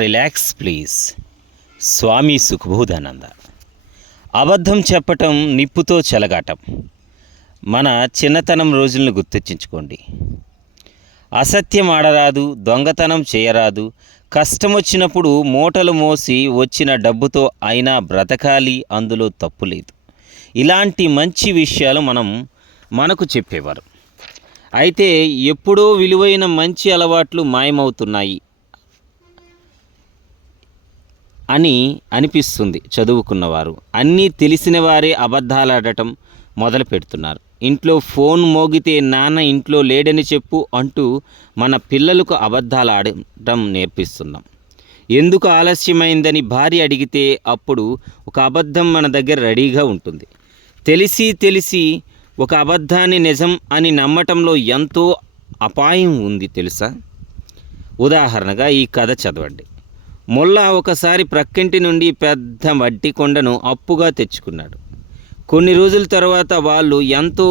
Relax please. స్వామి సుఖబోధానంద. అబద్ధం చెప్పటం నిప్పుతో చెలగాటం. మన చిన్నతనం రోజులను గుర్తించుకోండి. అసత్యం ఆడరాదు, దొంగతనం చేయరాదు, కష్టం వచ్చినప్పుడు మూటలు మోసి వచ్చిన డబ్బుతో అయినా బ్రతకాలి, అందులో తప్పు లేదు. ఇలాంటి మంచి విషయాలు మనకు చెప్పేవారు. అయితే ఎప్పుడో విలువైన మంచి అలవాట్లు మాయమవుతున్నాయి అని అనిపిస్తుంది. చదువుకున్నవారు అన్నీ తెలిసిన వారే అబద్ధాలాడటం మొదలు పెడుతున్నారు. ఇంట్లో ఫోన్ మోగితే నాన్న ఇంట్లో లేడని చెప్పు అంటూ మన పిల్లలకు అబద్ధాలు ఆడటం నేర్పిస్తున్నాం. ఎందుకు ఆలస్యమైందని భార్య అడిగితే అప్పుడు ఒక అబద్ధం మన దగ్గర రెడీగా ఉంటుంది. తెలిసి ఒక అబద్ధాన్ని నిజం అని నమ్మటంలో ఎంతో అపాయం ఉంది తెలుసా? ఉదాహరణగా ఈ కథ చదవండి. మొల్లా ఒకసారి ప్రక్కింటి నుండి పెద్ద మట్టి కొండను అప్పుగా తెచ్చుకున్నాడు. కొన్ని రోజుల తర్వాత వాళ్ళు ఎంతో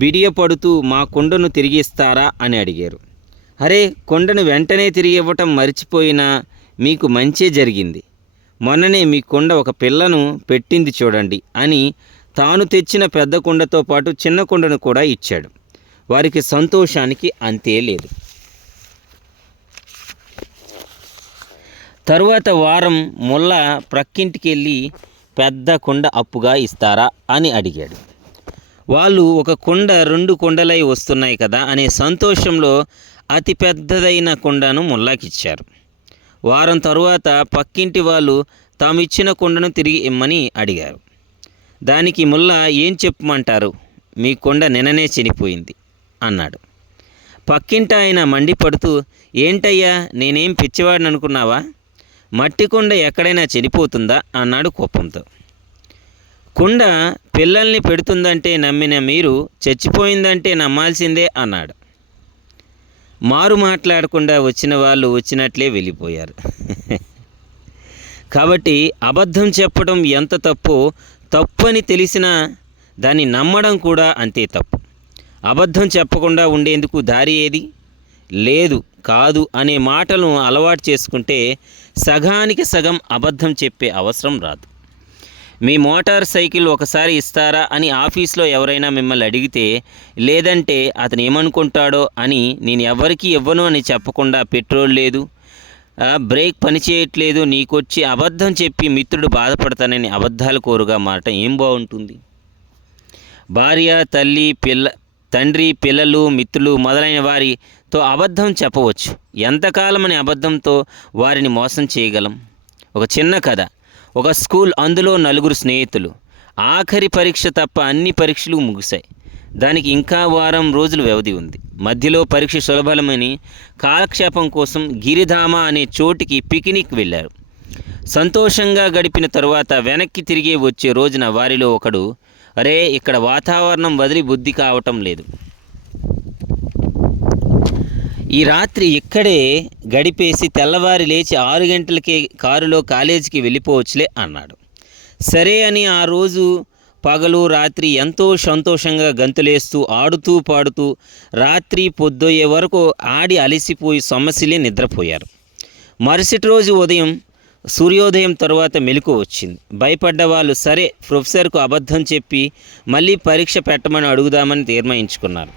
బిడియపడుతూ మా కొండను తిరిగిస్తారా అని అడిగారు. అరే, కొండను వెంటనే తిరిగి ఇవ్వటం మర్చిపోయినా మీకు మంచే జరిగింది. మొన్ననే మీ కొండ ఒక పిల్లను పెట్టింది చూడండి అని తాను తెచ్చిన పెద్ద కొండతో పాటు చిన్న కొండను కూడా ఇచ్చాడు. వారికి సంతోషానికి అంతే లేదు. తరువాత వారం మొల్ల ప్రక్కింటికి వెళ్ళి పెద్ద కొండ అప్పుగా ఇస్తారా అని అడిగాడు. వాళ్ళు ఒక కొండ 2 కొండలై వస్తున్నాయి కదా అనే సంతోషంలో అతి పెద్దదైన కొండను మొల్లాకిచ్చారు. వారం తరువాత పక్కింటి వాళ్ళు తాము ఇచ్చిన కొండను తిరిగి ఇమ్మని అడిగారు. దానికి మొల్ల ఏం చెప్పమంటారు, మీ కొండ నిన్ననే చనిపోయింది అన్నాడు. పక్కింటి ఆయన మండిపడుతూ, ఏంటయ్యా నేనేం పిచ్చివాడిని అనుకున్నావా? మట్టి కొండ ఎక్కడైనా చనిపోతుందా అన్నాడు కోపంతో. కొండ పిల్లల్ని పెడుతుందంటే నమ్మిన మీరు చచ్చిపోయిందంటే నమ్మాల్సిందే అన్నాడు. మారు మాట్లాడకుండా వచ్చిన వాళ్ళు వచ్చినట్లే వెళ్ళిపోయారు. కాబట్టి అబద్ధం చెప్పడం ఎంత తప్పు అని తెలిసినా దాన్ని నమ్మడం కూడా అంతే తప్పు. అబద్ధం చెప్పకుండా ఉండేందుకు దారి ఏది లేదు. కాదు అనే మాటలను అలవాటు చేసుకుంటే సగానికి సగం అబద్ధం చెప్పే అవసరం రాదు. మీ మోటార్ సైకిల్ ఒకసారి ఇస్తారా అని ఆఫీస్లో ఎవరైనా మిమ్మల్ని అడిగితే, లేదంటే అతను ఏమనుకుంటాడో అని నేను ఎవరికి ఇవ్వను అని చెప్పకుండా, పెట్రోల్ లేదు, బ్రేక్ పనిచేయట్లేదు నీకొచ్చి అబద్ధం చెప్పి మిత్రుడు బాధపడతానని అబద్ధాలు కోరుగా మారటం ఏం బాగుంటుంది? భార్య, తండ్రి, పిల్లలు, మిత్రులు మొదలైన వారితో అబద్ధం చెప్పవచ్చు. ఎంతకాలమని అబద్ధంతో వారిని మోసం చేయగలం? ఒక చిన్న కథ. ఒక స్కూల్, అందులో 4 స్నేహితులు. ఆఖరి పరీక్ష తప్ప అన్ని పరీక్షలు ముగిశాయి. దానికి ఇంకా వారం రోజులు వ్యవధి ఉంది. మధ్యలో పరీక్ష సులభమని కాలక్షేపం కోసం గిరిధామ అనే చోటికి పిక్నిక్ వెళ్ళారు. సంతోషంగా గడిపిన తరువాత వెనక్కి తిరిగి వచ్చే రోజున వారిలో ఒకడు, అరే ఇక్కడ వాతావరణం వదిలి బుద్ధి కావటం లేదు, ఈ రాత్రి ఇక్కడే గడిపేసి తెల్లవారి లేచి 6 గంటలకే కారులో కాలేజీకి వెళ్ళిపోవచ్చులే అన్నాడు. సరే అని ఆ రోజు పగలు రాత్రి ఎంతో సంతోషంగా గంతులేస్తూ ఆడుతూ పాడుతూ రాత్రి పొద్దొయ్యే వరకు ఆడి అలసిపోయి సొమ్మసిలే నిద్రపోయారు. మరుసటి రోజు ఉదయం సూర్యోదయం తరువాత మెలకువ వచ్చింది. భయపడ్డ వాళ్ళు సరే ప్రొఫెసర్కు అబద్ధం చెప్పి మళ్ళీ పరీక్ష పెట్టమని అడుగుదామని తీర్మానించుకున్నారు.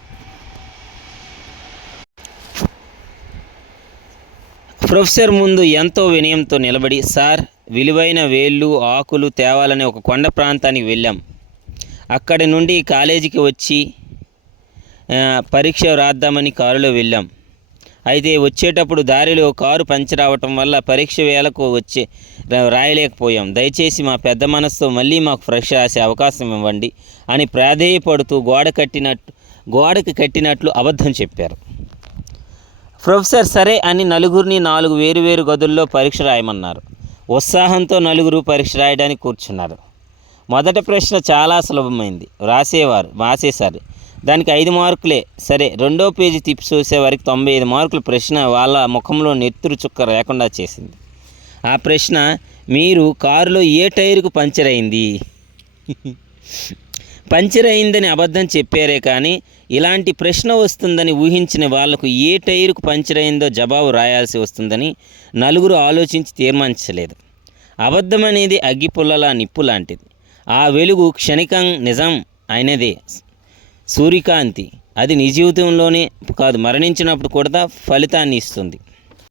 ప్రొఫెసర్ ముందు ఎంతో వినయంతో నిలబడి, సార్ విలువైన వేళ్ళు ఆకులు తేవాలని ఒక కొండ ప్రాంతానికి వెళ్ళాం. అక్కడి నుండి కాలేజీకి వచ్చి పరీక్ష రాద్దామని కారులో వెళ్ళాం. అయితే వచ్చేటప్పుడు దారిలో కారు పంచర్ అవటం వల్ల పరీక్ష వేళకు రాయలేకపోయాం. దయచేసి మా పెద్ద మనసుతో మళ్ళీ మాకు పరీక్ష రాసే అవకాశం ఇవ్వండి అని ప్రాధేయపడుతూ గోడకి కట్టినట్లు అబద్ధం చెప్పారు. ప్రొఫెసర్ సరే అని నలుగురిని 4 వేరువేరు గదుల్లో పరీక్ష రాయమన్నారు. ఉత్సాహంతో నలుగురు పరీక్ష రాయడానికి కూర్చున్నారు. మొదటి ప్రశ్న చాలా సులభమైంది. రాసేశారు. దానికి 5 మార్కులే. సరే, రెండో పేజీ తిప్పి చూసేవారికి 95 మార్కుల ప్రశ్న వాళ్ళ ముఖంలో నెత్తురు చుక్క లేకుండా చేసింది. ఆ ప్రశ్న, మీరు కారులో ఏ టైరుకు పంచర్ అయింది? పంచర్ అయిందని అబద్ధం చెప్పారే కానీ ఇలాంటి ప్రశ్న వస్తుందని ఊహించిన వాళ్లకు ఏ టైరుకు పంచర్ అయిందో జవాబు రాయాల్సి వస్తుందని నలుగురు ఆలోచించి తీర్మానించలేదు. అబద్ధం అనేది అగ్గిపుల్లలా నిప్పు లాంటిది. ఆ వెలుగు క్షణికం నిజం అయినదే సూర్యకాంతి. అది నీ జీవితంలోనే కాదు, మరణించినప్పుడు కూడా ఫలితాన్ని ఇస్తుంది.